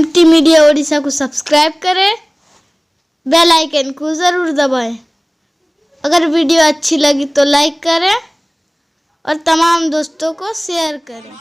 MT media Odisha को subscribe करें, bell icon को ज़रूर दबाएं। अगर वीडियो अच्छी लगी तो लाइक करें और तमाम दोस्तों को शेयर करें।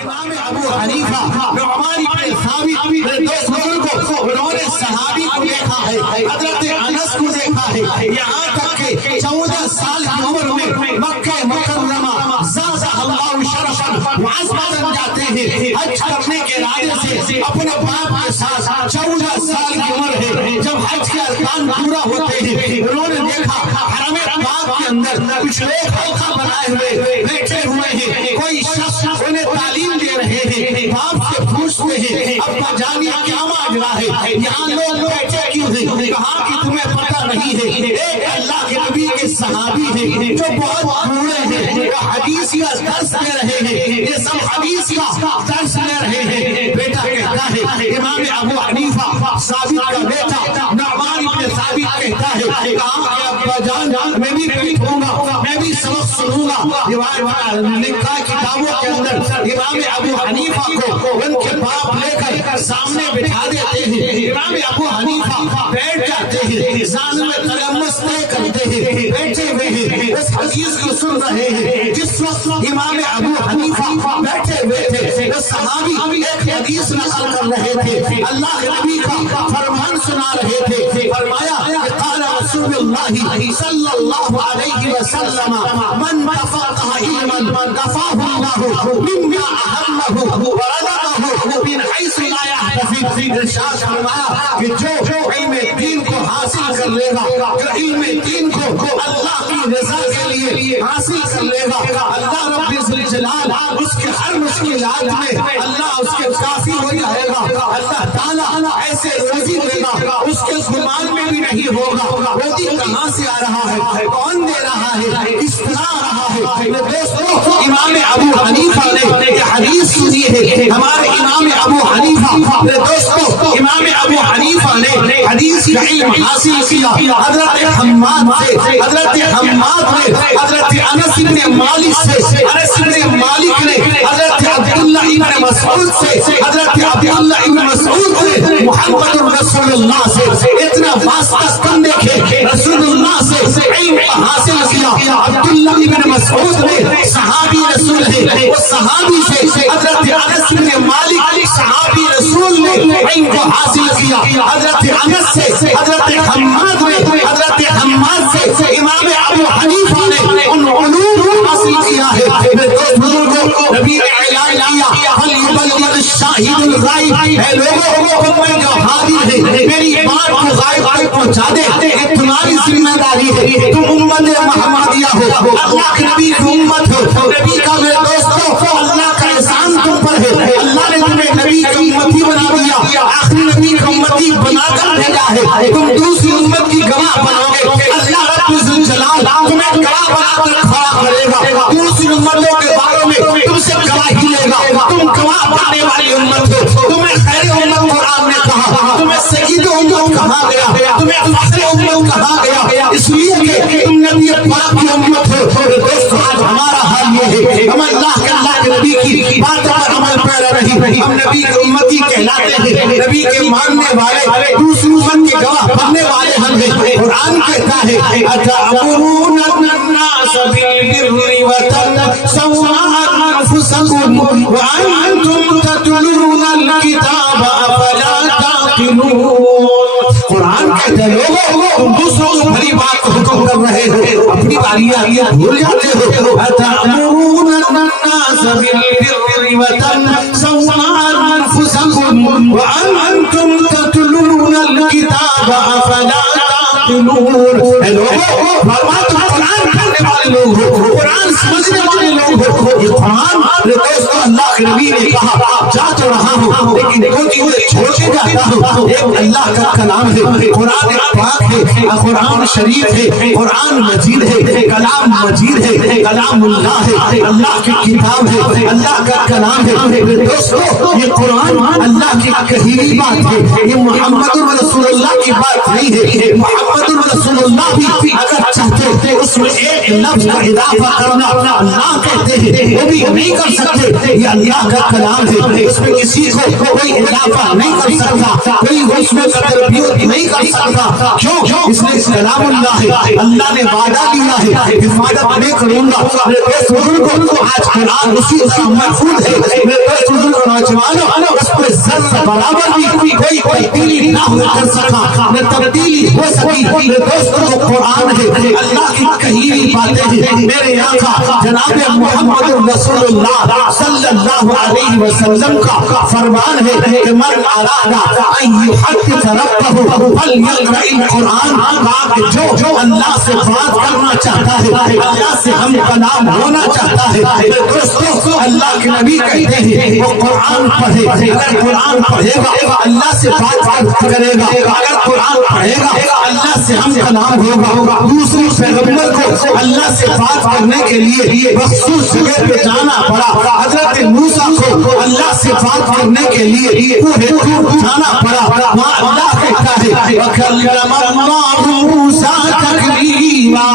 इमाम अबू हनीफा नुअमान इब्न साबित दो बुजुर्गों उन्होंने सहाबी को देखा है, हजरत अनस को देखा है। यहाँ तक कि 14 साल की उम्र में मक्का मुकर्रमा ज़ादहल्लाहु शरफन मुअज़्ज़मन जाते हैं हज करने के इरादे से। अपने बाप के साथ 14 साल की उम्र है जब हज के अरकान पूरा होते हैं, उन्होंने देखा हरम पाक के अंदर कुछ लोग हल्का बनाए हुए बैठे हुए हैं। कोई शख्स उन्हें तालीम दे रहे हैं। बाप से पूछते हैं, अब्बा जानिए क्या माजरा है, यहाँ लोग बैठे क्यों हैं? कहा कि तुम्हें पता नहीं है, एक अल्लाह के नबी के सहाबी हैं जो बहुत बूढ़े हैं, हदीस का दर्स ले रहे हैं। ये सब हदीस का दर्स ले रहे हैं। बेटा कहता है, इमाम अबू हनीफा साबित का बेटा नुअमान इब्न साबित कहता है, कहा कि अब्बा जान मैं भी बैठूंगा, मैं भी सबक सुनूंगा। लिखा किताबों के अंदर इमाम अबू हनीफा को उनके बाप लेकर सामने बिठा देते हैं। इमाम अबू हनीफा बैठ जाते हैं, सामने में तलम्मुस नहीं करते हैं, बैठे हुए हैं, उस हदीस को सुन रहे हैं। जिस वक्त इमाम अबू हनीफा बैठे हुए थे, उस सहाबी एक हदीस नकल कर रहे थे, अल्लाह के नबी का फरमान सुना रहे थे। फरमाया कि क़ाला रसूलुल्लाह सल्लल्लाहु अलैहि वसल्लम मन तफ़क़ह इल्मन दफ़अहु अल्लाहु मिम्मा अहम्महु व रज़क़हु मिन हैसु ला यहतसिब। इरशाद फरमाया कि जो इल्म दीन को हासिल कर लेगा, जो इल्म दीन को अल्लाह की रज़ा के लिए हासिल कर लेगा, अल्लाह रब्बुल जलाल उसके हर मुश्किलात में अल्लाह उसके काफी हो जाएगा। अल्लाह ताला ऐसे रोजी देगा उसके गुमान में भी नहीं होगा। रोजी कहाँ से आ रहा है, कौन दे रहा है, किस तरह आ रहा है? दोस्तों, इमाम अबू हनीफा ने ये हदीस सुनी है। हमारे इमाम अबू हनीफा, दोस्तों इमाम अबू हनीफा ने हदीस का इल्म हासिल किया हजरत हम्माद से। हजरत हम्माद ने हजरत अनस इब्न मालिक से, अनस इब्न मालिक ने हजरत अब्दुल्लाह इब्न मसऊद से, हजरत अब्दुल्लाह इब्न मसऊद ने मुहम्मद रसूलुल्लाह से इतना वास्ता करने के रसूलुल्लाह से इल्म हासिल किया। अब्दुल्लाह इब्न मसऊद ने सहाबी रसूल है, वो सहाबी से हजरत अनस इब्न मालिक सहाबी रसूल ने इल्म को हासिल किया। हजरत अनस से हजरत हम्माद ने, हजरत हम्माद से इमाम अबू हनीफा ने उन उलूम को हासिल किया है। दोस्त बुजुर्गों, नबी ने ऐलान किया फल युबल्लिग शाहिदुल गायब, है लोगों को जो हाजिर है मेरी बात को गायब तक पहुंचा दे, ये तुम्हारी जिम्मेदारी है। तुम उम्मत मुहम्मदिया हो, अल्लाह के नबी की उम्मत हो। नबी का मेरे दोस्तों अल्लाह का एहसान तुम पर है। अल्लाह ने तुम्हें नबी की उम्मती बना दिया, आखिरी नबी की उम्मती बनाकर भेजा है। तुम दूसरी उम्मत की गवाह बनोगे, अल्लाह रब्बुल जलाल तुम्हें गवाह बनाकर खड़ा करेगा। दूसरी उम्मतों के बारे में तुमसे गवाही लेगा। तुम गवाह बनने वाली उम्मत हो। तुम्हें खैर उम्मत कुरान ने कहा, तुम्हें सईद उम्मत कहा गया, तुम्हें फख्र उम्मत कहा गया, इसलिए कि तुम नबी पाक की उम्मत हो। दोस्तों आज हमारा हाल ये है, हम अल्लाह के नबी की बातों पर अमल पैरा नहीं, हम नबी की उम्मती कहलाते हैं, नबी के मानने वाले, दूसरी उम्मत के गवाह बनने वाले हम हैं। कुरान कहता है अतअमुरून अन्नास बिल-बिर्रि व तनसौना अनफुसकुम व अंतुम ततलूनल किताब अफला ताक़िलून। कुरान कहता है लोगों तुम दूसरों को भली बात को हुक्म कर रहे हो, अपनी बारियां भूल जाते हो। अतअमुरून अन्नास बिल-बिर्रि व तनसौना अनफुसकुम व अंतुम ततलूनल किताब अफला ताक़िलून। कुरान पढ़ने वाले लोग हो, कुरान समझने वाले लोग हो। ये कुरान दोस्तों अल्लाह के नबी ने कहा आप जा तो रहा हूँ लेकिन दो चीजें छोड़ के जाता हूँ। एक अल्लाह का कलाम है, कुरान पाक है, कुरान शरीफ है, कुरान मजीद है, कलाम मजीद है, कलामुल्लाह है, अल्लाह की किताब है, अल्लाह का कलाम है। दोस्तों ये कुरान अल्लाह की कही हुई बात है, ये मुहम्मद रसूलुल्लाह की बात नहीं है। मुहम्मद रसूलुल्लाह भी अगर चाहते थे उसमें एक लफ्ज का इजाफा करना अल्लाह कहते हैं, वो भी नहीं कर सकते। ये अल्लाह का कलाम है, इसमें किसी को कोई इजाफा नहीं कर सकता, कोई उसमें तरबियत नहीं कर सकता। क्यों? इसलिए कलामुल्लाह है, अल्लाह ने वादा लिया है हिफाजत मैं करूंगा। आज कुरान उसी तरह महफूज है। नौजवानों उस पर जर्रा बराबर भी कोई तब्दीली ना हो कर सका, न तब्दीली हो सकी। दोस्तों कुरान है, अल्लाह की कही हुई बातें हैं। मेरे आका जनाब मोहम्मद रसूलुल्लाह सल्लल्लाहु अलैहि वसल्लम का फरमान है कि मन अरादा अन युहद्दिस रब्बहु फलयक़रअल कुरान। जो अल्लाह से बात करना चाहता है, अल्लाह से हम कलाम होना चाहता है, दोस्तों अल्लाह के नबी कहते हैं वो कुरान पढ़े। अगर कुरान पढ़ेगा अल्लाह से बात करेगा, अगर कुरान पढ़ेगा अल्लाह से हम कलाम होगा। दूसरे पैगंबर को अल्लाह से बात करने के लिए मखसूस जगह पे जाना पड़ा। हजरत मूसा को अल्लाह से बात करने के लिए जाना पड़ा। वहाँ अल्लाह कहता है वकल्लमल्लाहु मूसा तकलीमा।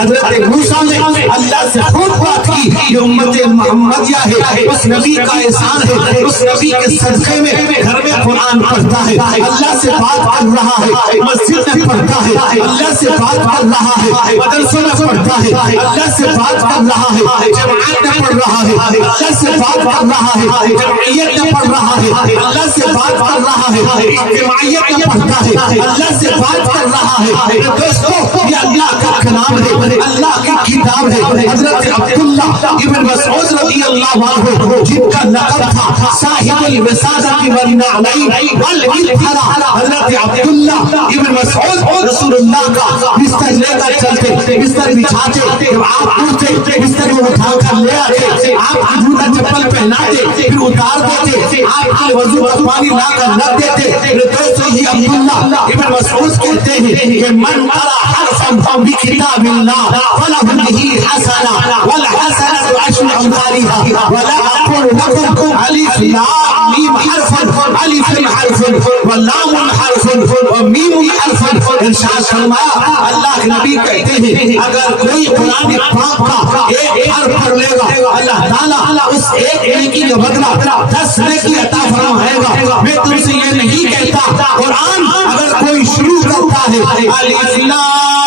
हजरत मूसा ने अल्लाह से खूब बात की। ये उम्मत मोहम्मदिया है, उस नबी का एहसान है, उस नबी के सदक़े में घर में कुरान पढ़ता है, अल्लाह से बात कर रहा है, मस्जिद में पढ़ता है, अल्लाह से बात कर रहा है, मदरसे में पढ़ता है, अल्लाह से बात कर रहा है, जमात में पढ़ रहा है, अल्लाह से बात कर रहा है, जमइयत में पढ़ रहा है, अल्लाह से बात कर रहा है, इज्तिमाइयत में पढ़ता है, अल्लाह से बात कर रहा है। दोस्तों ये अल्लाह का कलाम है, अल्लाह की किताब है। हजरत अब्दुल्ला इब्न मसऊद रज़ियल्लाहु अन्हु जिनका लक़ब था साहिबुल विसादति वन नअलैन वल इत्तरा, हजरत अब्दुल्ला इब्न मसऊद रसूलुल्लाह का बिस्तर लेकर चलते, बिस्तर बिछाते, जब आप उठते बिस्तर को उठाकर ले आते, आप जूता चप्पल पहनाते फिर उतार देते, आपके वजू का पानी लाकर रख देते। दोस्तों ये अब्दुल्ला इब्न मसऊद कहते हैं कि मन करा हरफन बि किताबिल्लाह फलहु बिही हसना वल हसनतु अशरु अमसालिहा वला अक़ूलु लकुम अलिफ लाम मीम हरफन अलिफ हरफन व लाम हरफन व मीम हरफन। इरशाद फरमाया अल्लाह के नबी कहते हैं अगर कोई कुरान पाक का एक हर्फ पढ़ लेगा अल्लाह ताला उस एक नेकी का बदला 10 नेकी अता फरमाएगा। मैं तुमसे ये नहीं कहता कुरान अगर कोई शुरू करता है अलिफ लाम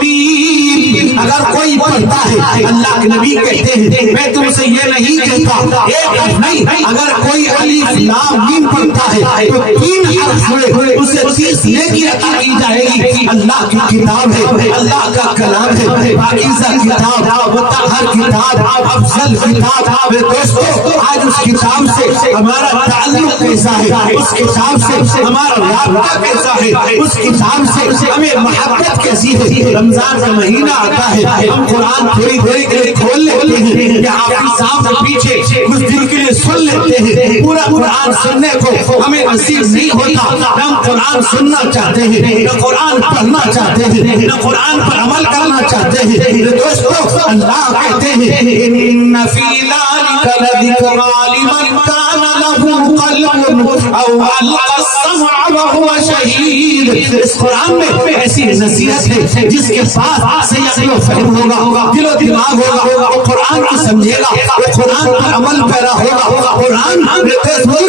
मीम, अगर कोई पढ़ता है अल्लाह के नबी कहते हैं मैं तुमसे ये नहीं कहता एक हर्फ नहीं, अगर कोई अलिफ लाम मीम पढ़ता है तो 3 हर्फ हुए उसे 30 नेकी अता की जाएगी। अल्लाह की किताब है, अल्लाह का कलाम है, पाकीज़ा किताब, मुतहहर किताब, अफजल किताब। दोस्तों आज उस किताब से हमारा ताल्लुक कैसा है, उस किताब से हमारा राबता कैसा है, उस किताब से हमें मोहब्बत कैसी है। रमजान का महीना आता है, हम कुरान थोड़ी देर के लिए खोल लेते हैं या आपकी साहब के पीछे कुछ दिन के लिए सुन लेते हैं। पूरा कुरान सुनने को हमें नसीब नहीं होता। हम कुरान सुनना चाहते हैं, न कुरान पढ़ना चाहते हैं, न कुरान पर अमल करना चाहते हैं। दोस्तों अल्लाह कहते हैं इन्न फी ज़ालिका लज़िक्रा लिमन काना लहू क़ल्बुन औ अलक़ा अस्समअ व हुवा शहीद। इस कुरान में ऐसी नसीहत है जिसके पास से यकीन फहम होगा, दिलो दिमाग होगा, वो कुरान को समझेगा, वो कुरान पर अमल पैदा होगा। कुरान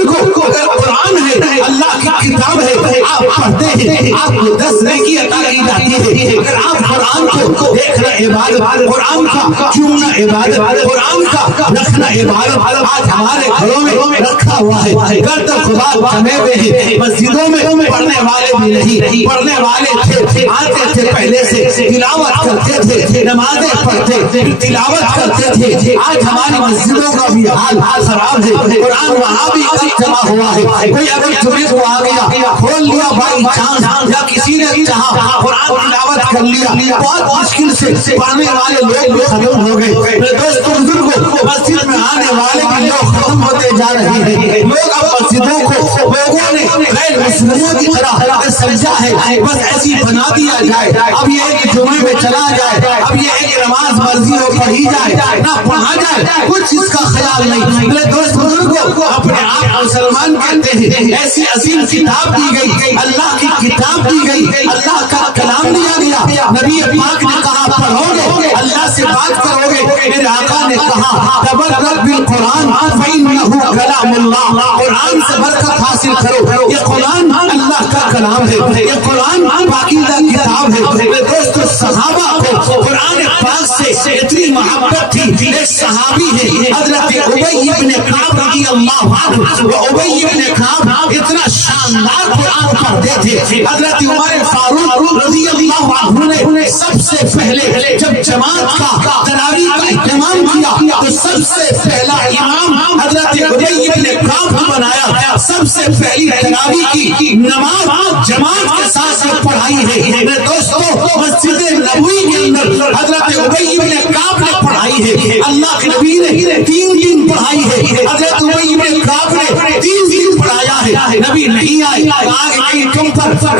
को अगर कुरान है अल्लाह की किताब है, आप पढ़ते हैं आपको 10 नेकी अता की जाती है। अगर आप कुरान को देखना इबादत, कुरान का चूमना इबादत, कुरान का रखना इबादत। आज हमारे घरों में रखा हुआ है, गर्द खुदा जमे हुए हैं, मस्जिदों में पढ़ने वाले भी नहीं, पढ़ने वाले थे आते थे पहले से, तिलावत करते थे, नमाजें पढ़ते फिर तिलावत करते थे। आज हमारी मस्जिदों का भी हाल खराब है, कुरान वहाँ भी जमा हुआ है। कोई अगर जुमे को आ गया खोल लिया बाई चांस या किसी ने चाहा कुरान तिलावत कर लिया, बहुत मुश्किल से पढ़ने वाले लोग खत्म हो गए। दोस्तों बुजुर्गों मस्जिद में आने वाले भी लोग खत्म होते जा रहे हैं। लोग अब मस्जिदों को लोगों ने गैर مصنوعوں کی طرح سمجھا ہے بس ایسی بنا دیا جائے. اب یہ ہے کہ جمعے میں چلا جائے, اب یہ ہے کہ نماز مرضی ہو پڑھی جائے نہ پڑھا جائے, کچھ اس کا خیال نہیں. میرے دوست بزرگوں, اپنے آپ مسلمان کہتے ہیں. ایسی عظیم کتاب دی گئی, اللہ کی کتاب دی گئی, اللہ کا کلام دیا گیا. نبی پاک نے کہا پڑھو گے اللہ سے بات کرو گے. میرے آقا نے کہا تبرک بالقرآن فإنہ کلام اللہ, قرآن سے برکت حاصل کرو, یہ قرآن اللہ کا کلام ہے, یہ قرآن پاکیزہ کتاب ہے. میرے دوستو, صحابہ کو قرآن پاک سے اتنی محبت تھی. ایک صحابی ہے حضرت ابی بن کعب رضی اللہ عنہ. وہ ابی بن کعب اتنا شاندار قرآن پڑھتے تھے. حضرت عمر فاروق رضی اللہ عنہ نے سب سے پہلے جب جماعت کا تراویح کا اہتمام کیا تو سب سے پہلا امام حضرت ابی بن کعب بنایا. سب سے پہلی تراویح کی نماز جماعت کے ساتھ پڑھائی ہے. میرے دوستو, مسجد نبوی کے اندر حضرت ابی بن کعب نے پڑھائی ہے. اللہ کے نبی نے 3 دن پڑھائی ہے. حضرت ابی بن کعب نے 3 دن پڑھایا ہے. نبی نہیں آئے, کہا کہ تم پر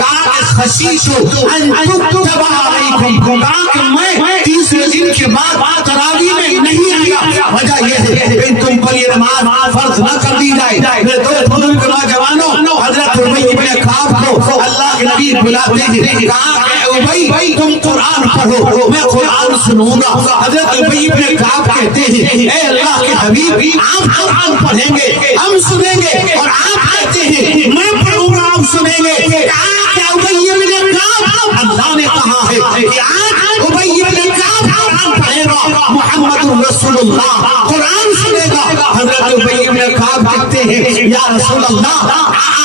خشیش ہو ان تکتب علیکم, کہا کہ میں 30 دن کے بعد تراویح میں نہیں آیا. وجہ یہ ہے کہ تم پر یہ نماز فرض نہ کر دی جائے. میرے دوست بزرگ نوجوانوں, حضرت ابی بن کعب کو اللہ کے نبی بلاتے ہیں. کہا کہ ابی تم قرآن پڑھو, میں قرآن سنوں گا. حضرت ابی بن کعب کہتے ہیں اے اللہ کے حبیب, آپ قرآن پڑھیں گے ہم سنیں گے, اور آپ کہتے ہیں میں پڑھوں گا آپ سنیں گے. ابی بن کعب, اللہ نے کہا ہے کہ آج ابی بن کعب قرآن پڑھے گا, محمد رسول اللہ قرآن سنے گا. حضرت ابی بن کعب کہتے ہیں یا رسول اللہ,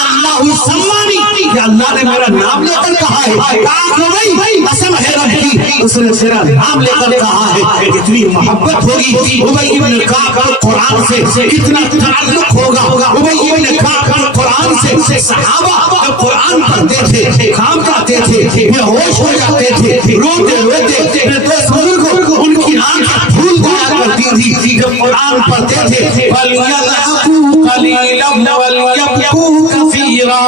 اللہ سمانی, کہ اللہ نے میرا نام لے کر کہا ہے. قسم ہے رب کی, اس نے میرا نام لے کر کہا ہے. کتنی محبت ہوگی ابی بن کعب کا قرآن سے, کتنا تعلق ہوگا ابی بن کعب کا قرآن سے. صحابہ جب قرآن پڑھتے تھے کام کرتے تھے, بے ہوش ہو جاتے تھے, روتے روتے. دوست بزرگوں, ان کی آنکھیں پھول جایا کرتی تھی جب قرآن پڑھتے تھے. وَلْيَضْحَكُوا قَلِيلًا وَلْيَبْكُوا كَثِيرًا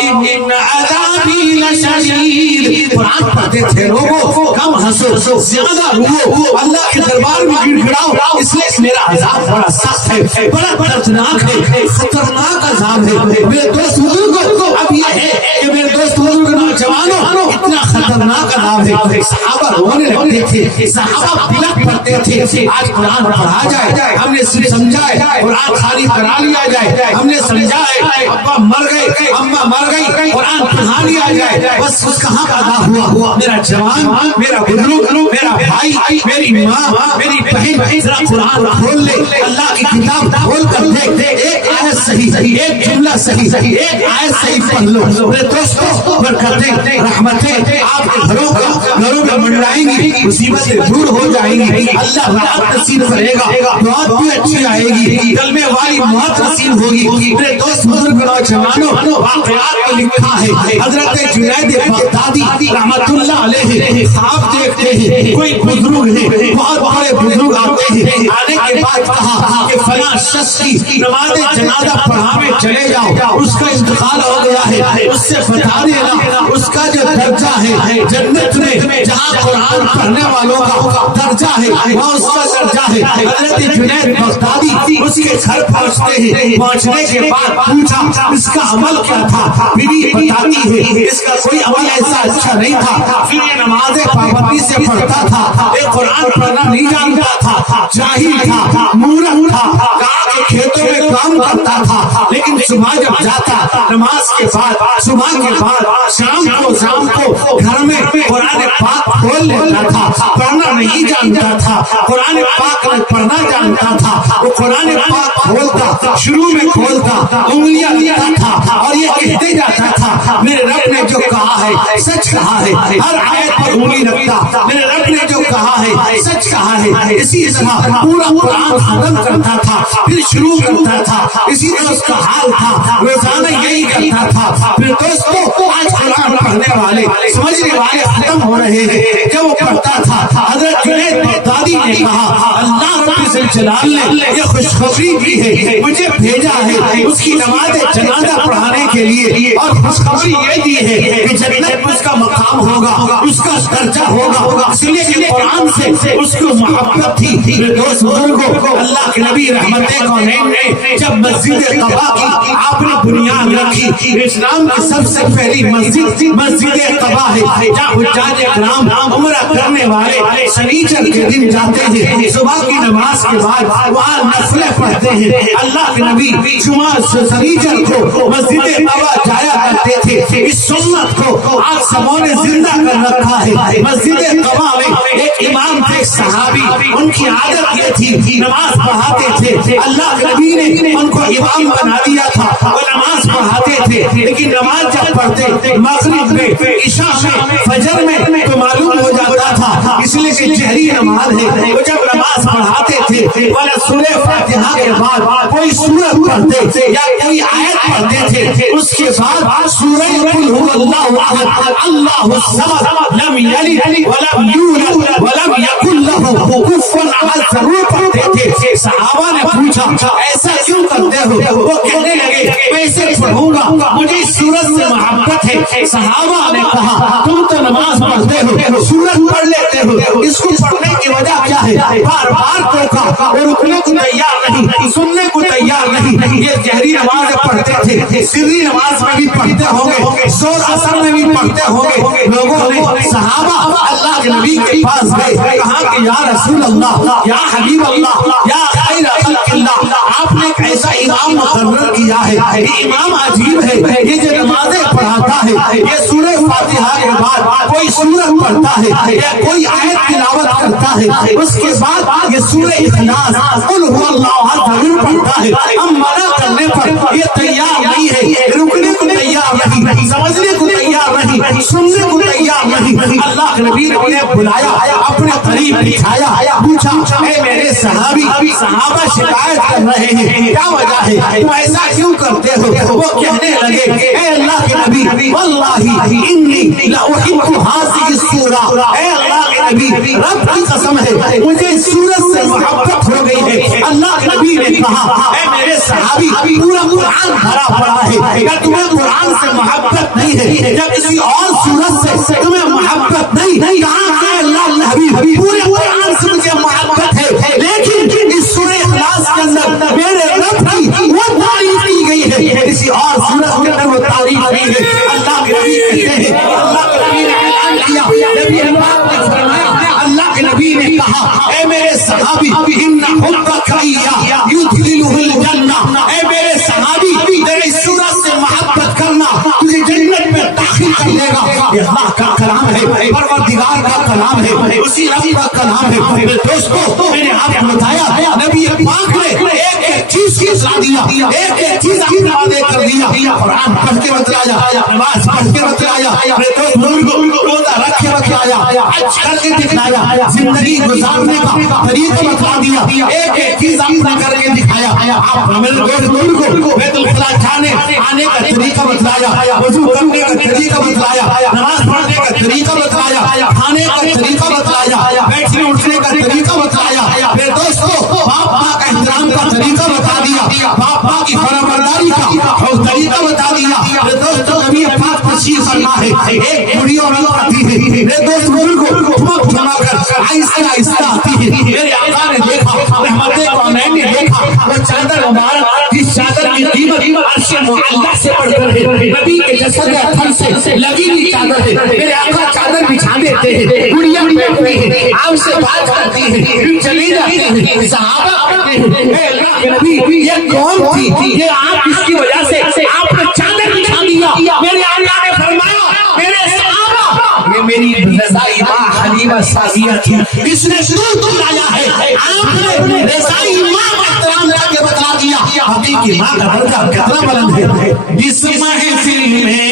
إِنَّ عَذَابِي لَشَدِيدٌ. قرآن پڑھتے تھے لوگوں, کم ہنسو زیادہ رو, اللہ کے دربار میں گڑ گڑاؤ, اس لیے میرا عذاب بڑا سخت ہے, بڑا دردناک ہے, خطرناک عذاب ہے. میرے دوست بزرگوں, اب یہ ہے کہ میرے دوست بزرگ نوجوانوں, اتنا خطرناک عذاب ہے. صحابہ رونے لگتے تھے, صحابہ بلک پڑتے تھے. آج قرآن پڑھا جائے, ہم نے صرف سمجھائے, قرآن خالی کرا لیا جائے, ہم نے سمجھائے, ابا مر گئے, اماں مر گئی, قرآن پڑھا لیا جائے, بس اس کہاں پیدا ہوا. میرا جوان, میرا بزرگ, میرا بھائی, میری ماں, میری بہن, ذرا قرآن کھول لے, اللہ کی کتاب کھول کر دیکھ, ایک آیت صحیح, ایک جملہ صحیح, ایک آیت صحیح پڑھ لو. میرے دوستوں, برکتیں رحمتیں آپ کے گھروں میں منڈرائیں گی, مصیبتیں دور ہو جائیں گی, اللہ رحمت نصیب کرے گا, بہت بھی اچھی آئے گی, کلمے والی موت نصیب ہوگی. میرے دوست بزرگ نوجوانوں, واقعات میں لکھا ہے حضرت جنید بغدادی رحمت اللہ علیہ خواب دیکھتے ہیں. کوئی بزرگ ہے, بہت بڑے بزرگ آتے ہیں, آنے کے بعد کہا کہ فلاں شخص کی نماز جنازہ پڑھانے چلے جاؤ, اس کا انتقال ہو گیا ہے, اس سے بتا دینا اس کا جو درجہ ہے جنت میں, جہاں قرآن پڑھنے والوں کا درجہ ہے وہاں اس کا درجہ ہے. حضرت جنید بغدادی اس کے گھر پہنچتے ہیں. پہنچنے کے بعد پوچھا اس کا عمل کیا تھا, بیوی بتاتی ہے اس کا کوئی عمل ایسا اچھا نہیں تھا, پھر یہ نمازیں پابندی سے پڑھتا تھا, یہ قرآن پڑھنا نہیں جانتا تھا, جاہل تھا, مورخ تھا, کہا کہ کھیتوں میں کام کرتا تھا, لیکن صبح جب جاتا نماز کے بعد, صبح کے بعد شام کو گھر میں قرآن پاک کھول لیتا تھا. پڑھنا نہیں جانتا تھا, قرآن پاک نہیں پڑھنا جانتا تھا. وہ قرآن پاک کھولتا, شروع میں کھولتا, انگلیاں لکھتا تھا اور یہ کہتے جاتا تھا میرے رب نے جو کہا ہے سچ کہا ہے. ہر آیت پر انگلی رکھتا, میرے رب نے جو کہا ہے سچ کہا ہے. اسی طرح پورا قرآن ختم کرتا تھا, پھر شروع کرتا تھا. اسی طرح اس کا حال تھا, روزانہ یہی کرتا تھا. پھر دوستوں, آج قرآن پڑھنے والے, سمجھنے والے ختم ہو رہے ہیں. جب وہ پڑھتا تھا حضرت جنید بغدادی نے کہا اللہ رب ذوالجلال نے یہ خوشخبری دی ہے, مجھے بھیجا ہے اس کی نماز جنازہ پڑھانے کے لیے. اور خوشخبری یہ دی ہے کہ جنت میں اس کا مقام ہوگا, اس کا درجہ ہوگا, اس لیے کہ قرآن سے اس کو محبت تھی. دوست بزرگوں, اللہ کے نبی رحمت کونین نے جب مسجد قباء کی آپ نے بنیاد رکھی, اسلام کی سب سے پہلی مسجد قباء ہے جہاں حجاج اکرام عمرہ کرنے والے شنیچر کے دن جاتے ہیں, صبح کی نماز کے بعد وہاں نفلیں پڑھتے ہیں. اللہ کے نبی جمعہ شنیچر کو مسجد قباء جایا کرتے تھے. اس سنت کو آج سبوں نے زندہ کر رکھا ہے. مسجد قباء میں ایک امام تھے صحابی, ان کی عادت یہ تھی نماز پڑھاتے تھے. اللہ کے نبی نے ان کو امام بنا دیا تھا, وہ نماز پڑھاتے تھے, لیکن نماز جب پڑھتے مغرب میں, عشاء میں, فجر میں تو معلوم ہو جاتا تھا, اس لیے کہ جہری نماز ہے. وہ جب نماز پڑھاتے تھے والا سورہ فاتحہ کے بعد کوئی سورت پڑھتے یا کوئی آیت پڑھتے تھے, اس کے بعد سورہ قل هو اللہ احد اللہ الصمد لم یلد ولم یولد ولم یکن له کفوا احد ضرور پڑھتے تھے. صحابہ نے پوچھا ایسا کیوں کرتے ہو؟ وہ کہنے لگے میں اسے پڑھوں گا, مجھے اس سورت سے محبت ہے. صحابہ نے کہا تم تو نماز پڑھتے ہو, سورت پڑھ لیتے ہو, اس کو پڑھنے کی وجہ کیا ہے؟ بار بار ٹوکا اور رکنے کو تیار نہیں, سننے کو تیار نہیں. یہ جہری نماز پڑھتے تھے, سری نماز میں بھی پڑھتے ہوں گے, زور اثر میں بھی پڑھتے ہوں گے. لوگوں نے صحابہ اللہ کے نبی کے پاس گئے, کہا کہ یا رسول اللہ, یا حبیب اللہ, یا خیر خلق اللہ, آپ نے ایسا امام مقرر کیا ہے, یہ امام عجیب ہے, یہ جو نمازیں پڑھاتا ہے, یہ سورہ فاتحہ کے بعد کوئی سورت پڑھتا ہے یا کوئی آیت تلاوت کرتا ہے, اس کے بعد یہ سورہ اخلاص قل هو اللہ احد ضرور پڑھتا ہے. ہم منع کرنے پر یہ تیار نہیں ہے, رکنے کو تیار نہیں, سمجھنے کو تیار نہیں, سننے کو تیار نہیں. اللہ کے نبی نے انہیں بلایا, اپنے قریب بٹھایا, پوچھا اے میرے صحابی, صحابہ شکایت کر رہے ہیں, کیا وجہ ہے, تم ایسا کیوں کرتے ہو؟ وہ کہنے لگے اے اللہ کے نبی واللہ انی لاحب هذه السورہ, اے اللہ کے نبی رب کی قسم ہے مجھے اس سورت سے محبت ہو گئی ہے. اللہ کے نبی نے کہا اے میرے صحابی, پورا قرآن بھرا پڑا ہے, کیا تمہیں قرآن سے محبت نہیں ہے؟ جب کسی اور سورت سے تمہیں محبت نہیں, کہاں ہے اللہ حبیب پورے قرآن سے مجھے محبت ہے, لیکن اس سورہ اخلاص کے اندر میرے رب کی وہ تعریف کی گئی ہے, کسی اور سورت کے اندر وہ تعریف نہیں ہے. اللہ کے نبی کہتے ہیں, اللہ کے نبی نے اعلان کیا, نبی پاک نے فرمایا, اللہ کے نبی نے کہا اے میرے صحابی ان حبک ایا یدخلہ الجنہ, اے میرے صحابی میری سورت سے محبت کرنا تجھے جنت میں داخل کر دے گا. یہ اللہ کا کلام ہے, پروردگار کا کلام ہے, اسی رب کا کلام ہے. دوستو میں نے آپ کو بتایا نبی پاک نے ایک ایک چیز کی اصلاح دیا, ایک ایک چیز اپنے وعدے کر دیا. قرآن پڑھ کے بتلایا, نماز پڑھ کے بتلایا, اپنے دوست بزرگوں روزہ رکھ کے بتلایا, حج کر کے دکھلایا, زندگی گزارنے کا طریقہ بتلا دیا, ایک ایک چیز اپنا کر کے دکھایا. آپ ہمیں دوست بزرگوں بیت الخلاء جانے آنے کا طریقہ بتلایا, وضو کرنے کا طریقہ بتلایا, نماز پڑھنے کا طریقہ بتلایا, کھانے کا طریقہ بتلایا, بیٹھنے اٹھنے کا طریقہ بتلایا. میرے دوستو باپ ماں کا احترام کا طریقہ بتا دیا, باپ ماں کی فرمانبرداری کا طریقہ بتا دیا. میرے دوستو نبی پاک تشریف فرما ہے, ایک بڑی عورت آتی ہے, میرے دوست بزرگوں ٹھمک ٹھما کر آہستہ آہستہ آتی ہے. میرے آقا نے دیکھا, رحمت کونین نے دیکھا, وہ چادر مبارک جس چادر کی قیمت عرش معلی سے بڑھ کر ہے, نبی کے جسد تھن سے لگی ہوئی چادر ہے. میرے آقا چادر بچھا دیتے ہیں, گڑیا بیٹھتی ہے, آپ سے بات کرتی ہے, پھر چلی جاتی ہے. صحابہ کہتے ہیں اے اللہ کے نبی یہ کون تھی, یہ آپ اس کی وجہ سے آپ نے چادر بچھا دیا. میرے آقا نے فرمایا میرے صحابہ یہ میری رضائی ماں حلیمہ سعدیہ تھی, اس نے دودھ پلایا ہے. آپ نے رضائی ماں کا احترام کر کے بتا دیا حقیقی ماں کا درجہ کتنا بلند ہے. جس محفل میں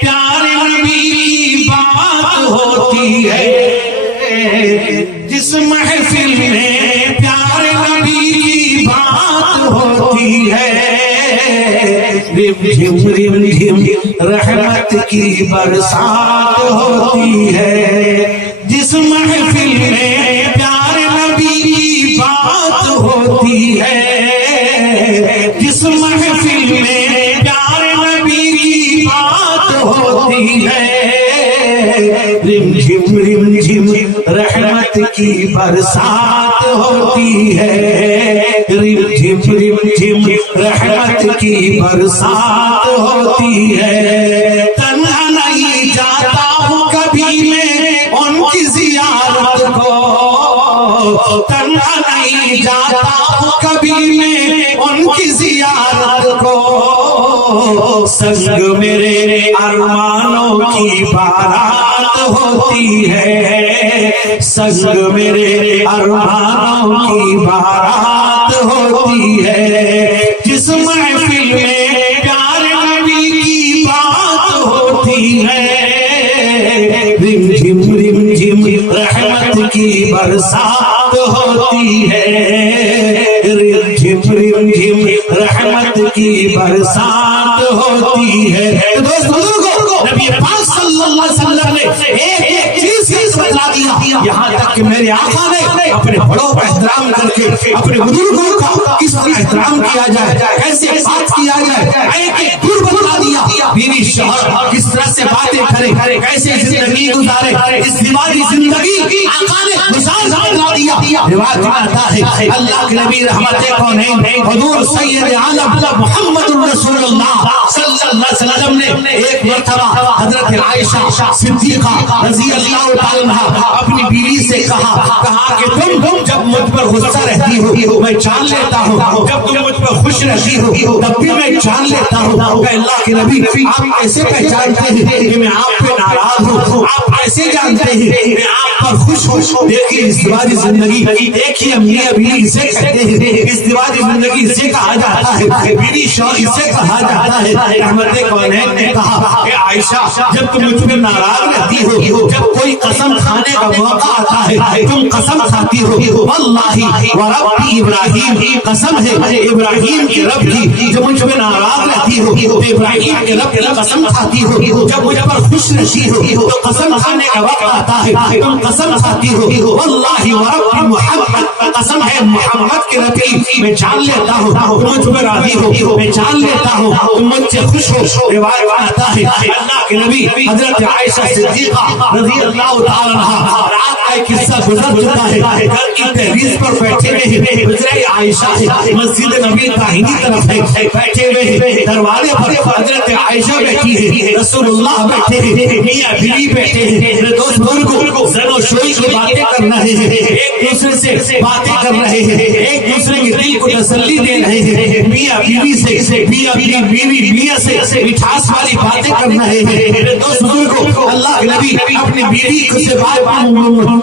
پیارے نبی کی بات ہوتی ہے, جس محفل میں پیارے نبی کی بات ہوتی ہے, رم جھم رحمت کی برسات ہوتی ہے. جس محفل میں پیارے نبی کی بات ہوتی ہے, جس محفل میں پیارے نبی کی بات की बरसात होती है, रिम झिम रहमत की बरसात होती है। तन्हा नहीं जाता हूँ कभी मैं उनकी जियारत को, तन्हा नहीं जाता हूँ कभी मैं उनकी जियारत को। संग मेरे अरमानों की बारात होती है, संग मेरे अरमानों की बारात होती है। जिस महफिल में प्यार नबी की बात होती है, रिम झिम रहमत की बरसात होती है, रिम झिम रहमत की बरसात होती है। दोस्तों बुजुर्गों, नबी पाक सल्लल्लाहु अलैहि वसल्लम ने एक चीज बता दिया, यहाँ तक कि मेरे आका ने अपने बड़ों का एहतराम करके अपने बुजुर्गों का किस तरह एहतराम किया जाए, कैसे बात किया जाए, एक गुर बता दिया। बीवी शौहर किस तरह से बातें करें, कैसे जिंदगी गुजारे, इस दीवानी जिंदगी आका ने मिसाल बता दिया। रिवायत में आता है अल्लाह के नबी रहमत कौनैन हुजूर सैयद आलम मुहम्मदुर रसूलुल्लाह सल्लल्लाहु अलैहि वसल्लम ने एक मर्तबा हजरत आयशा सिद्दीका रजी अल्लाह तआला अन्हा अपनी बीवी से कहा कि तुम जब मुझ पर गुस्सा रहती हो मैं जान लेता हूँ, जब तुम मुझ पर खुश रहती हो तब भी मैं जान लेता हूँ। अल्लाह के नबी आप कैसे पहचानते हैं कि मैं आप पे नाराज हूँ, आप कैसे जानते हैं मैं आप पर खुश हूँ। देखिए इस दीवानी जिंदगी, देखिए मियां बीवी इसे कहते हैं, इस दीवानी जिंदगी इसे कहा जाता है, बीवी शौहर इसे कहा जाता है। रहमत कौनैन ने कहा कि आयशा जब तुम मुझ पे नाराज रहती हो, जब कोई कसम खाने का मौका आता है तुम कसम खाती हो, वल्लाही व रब्बी इब्राहिम, कसम है इब्राहिम के रब की, जब मुझ पे नाराज रहती हो इब्राहिम के रब की कसम खाती हो, जब मुझ पर खुश रहती हो तो कसम खाने का वक्त आता है तुम कसम खाती हो, वल्लाही व रब्बी मुहम्मद, कसम है मोहम्मद के रब की, मैं जान लेता हूँ तुम मुझ पर राजी हो, मैं जान लेता हूँ तुम मुझसे खुश हो। रिवायत में आता है अल्लाह के नबी हजरत आयशा सिद्दीका रजी अल्लाह तआला अन्हा, रात का एक किस्सा गुजर चुका है, घर की दहलीज पर बैठे हुए हैं हजरत आयशा मस्जिद नबी दाहिनी तरफ है, बैठे हुए हैं दरवाजे पर हजरत आयशा बैठी है, रसूलुल्लाह बैठे हैं, मियां बीवी बैठे हैं। मेरे दोस्त बुजुर्गों, ज़नो-शोई की बातें कर रहे हैं, एक दूसरे से बातें कर रहे हैं, एक दूसरे के दिल को तसल्ली दे रहे हैं, मियां बीवी से, मियां बीवी मियां से मिठास वाली बातें कर रहे हैं। मेरे दोस्त बुजुर्गों, अल्लाह के नबी अपनी बीवी से बात मगन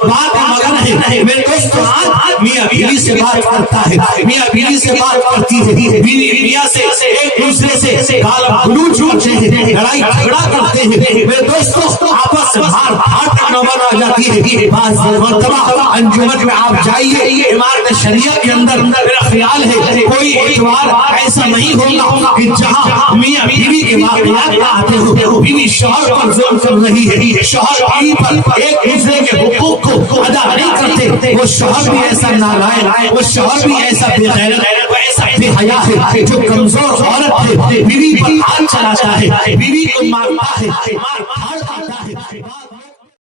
है। मेरे दोस्तों, आज मियां बीवी से बात करता है, मियां बीवी से बात करती है, बीवी मियां से एक दूसरे से गाल गलौज करते हैं, लड़ाई झगड़ा करते हैं। मेरे दोस्तों, आपस में मार धाड़ का नौबत आ जाती है। बात मरतबा अंजुमन में आप जाइए, इमारत शरिया के अंदर मेरा ख्याल है कोई इतवार ऐसा नहीं होगा कि जहाँ मियां बीवी के वाक़यात आते हो, बीवी शौहर पर जुल्म कर रही है, शौहर बीवी पर एक दूसरे के हुकूक को अदा नहीं करते, वो शौहर भी ऐसा नालायक, वो शौहर भी ऐसा बेगैरत, वो ऐसा बेहया है जो कमजोर औरत है बीवी पर हाथ चलाता है, बीवी को मारता है,